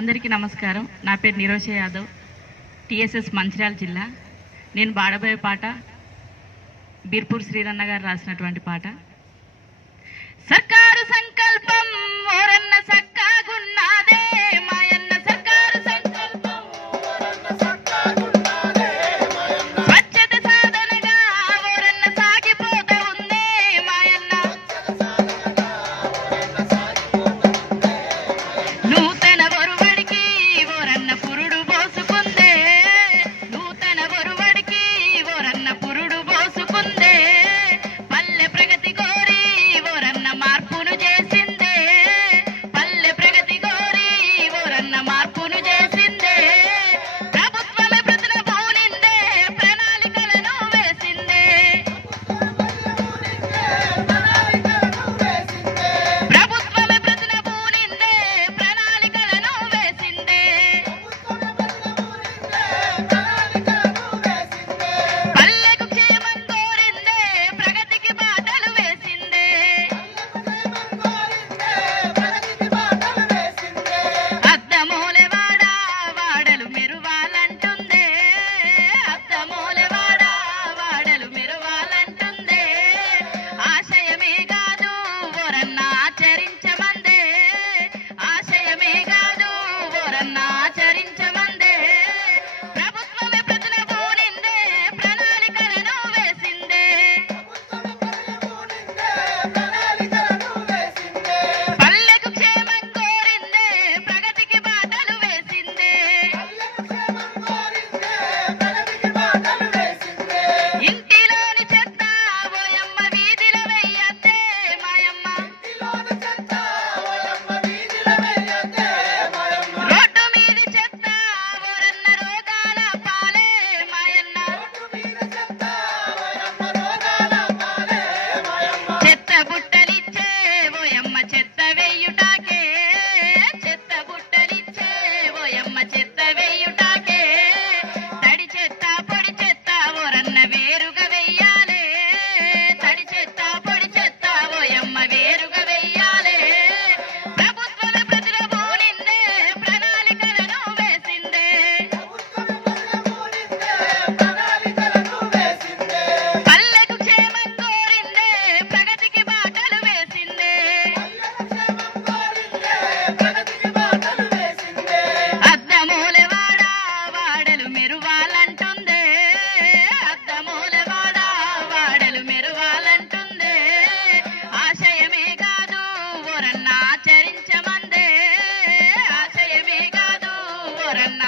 అందరికీ నమస్కారం. నా పేరు నిరోష యాదవ్. టిఎస్ఎస్ మంచిర్యాల జిల్లా. నేను బాడబోయే పాట బీర్పూర్ శ్రీరన్న గారు రాసినటువంటి పాట. సర్కారు సంకల్పం ఓరన్న సక్కాగున్నా Allora